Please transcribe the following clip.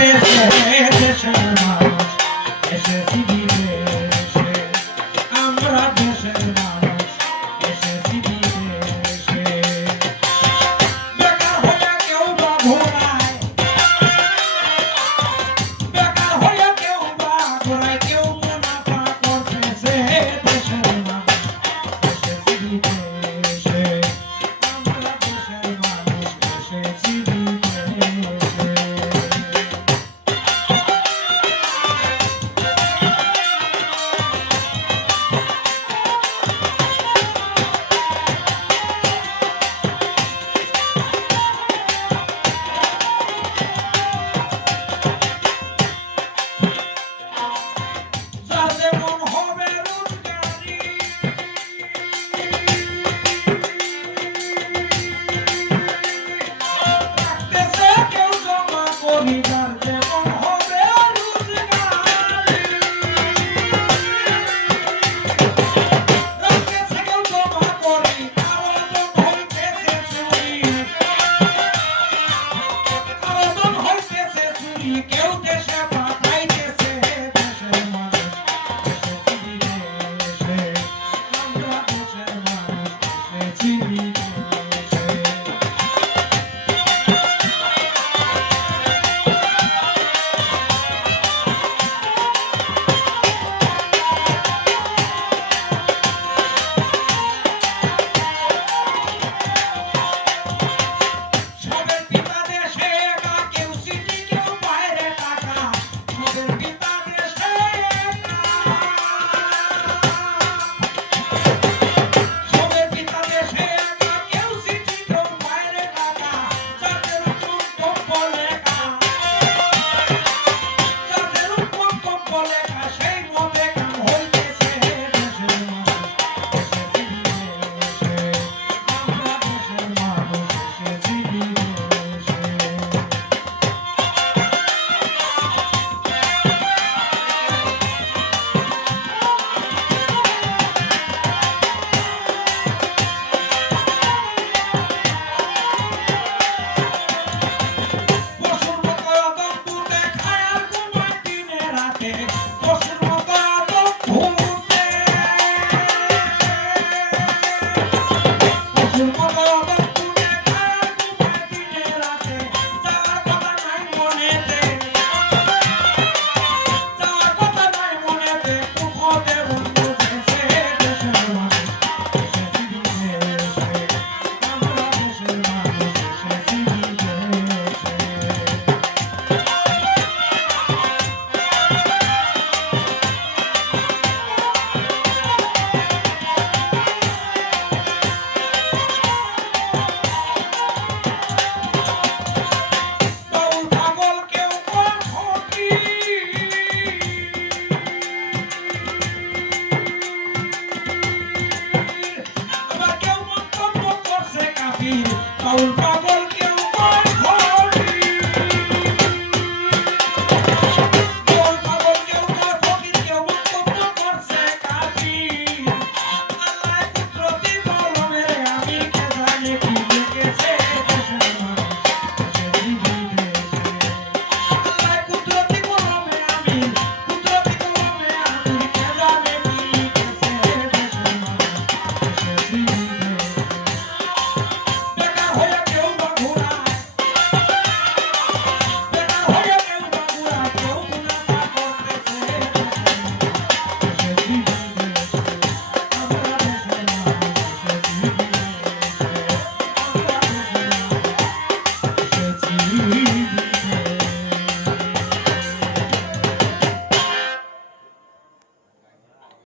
দেশে দেশের মানুষ এসেছি বিদেশে, আমরা দেশের মানুষ এসেছি বিদেশে। বেকার হয়ে কেউ বা ঘোরায়, বেকার হয়ে কেউ বা ঘোরায়, কেউ মুনাফা করতেছে, দেশের মানুষ এসেছি বিদেশে, আমরা দেশের মানুষ এসেছি বিদেশে। যার যেমন হবে রোজগারি, রাখতেছে কেউ জমা করি, যার যেমন হবে রোজগারি, রাখতেছে কেউ জমা করি, আবেদন হইতেছে চুরি, আবেদন হইতেছে চুরি,